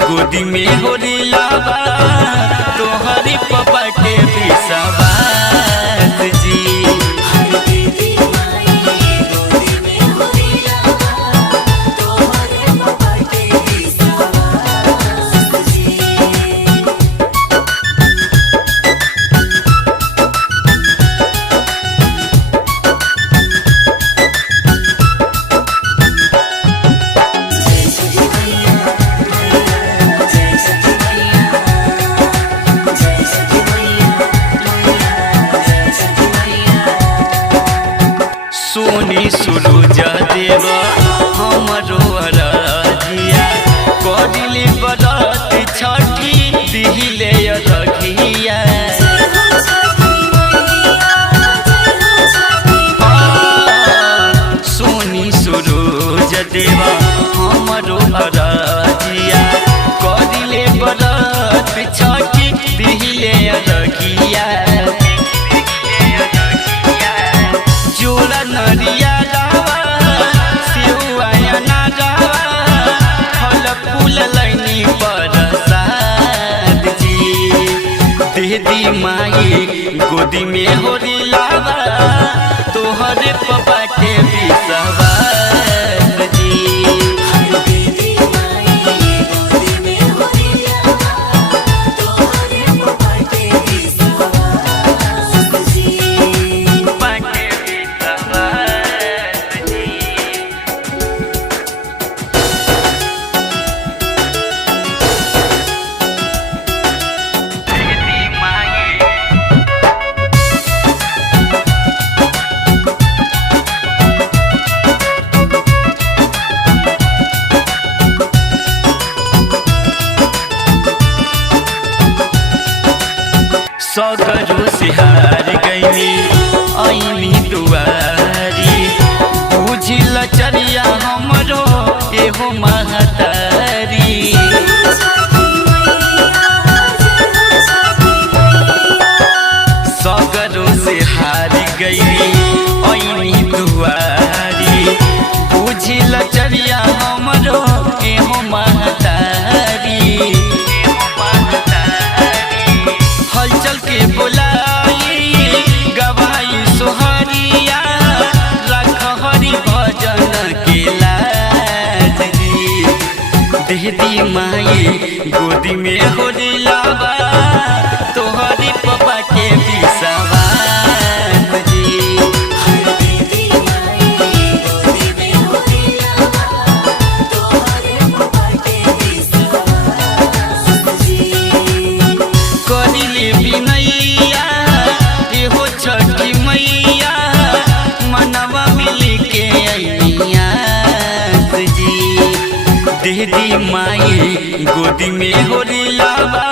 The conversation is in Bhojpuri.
गोदी में हो रिलावा तोहरी पापा के विश्वास जी। सोनी सूरज देव हमरो अरजिया करिले बरत छठी दिहिले रखिया। सोनी सूरज देव हमरो अरजिया करिले बरत छठी दिहिले रखिया। जोड़ा नरिया लावा सेवया ना जावा फल फूल लैनी प्रसाद जी। दीदी माई गोदी में हो रिलावा तोहरे पापा के विश्वास जी। सगरो से हार गईनी आईनी दुआरी बुझिल चरिया हमरो एहो महतारी। सगरो से हार गईनी आईनी दुआरी बुझिल चरिया हमरो एहो महतारी। हलचल के बोलाई गवाई सोहरिया रख हरि भजन के लाज जी। दीदी माई गोदी में हो रिलावा तोहरी पापा के विश्वास जी। करिले बिनैया एहो छठी मैया मनवा मिली के अइया जी। दीदी माई गोदी में हो रिलावा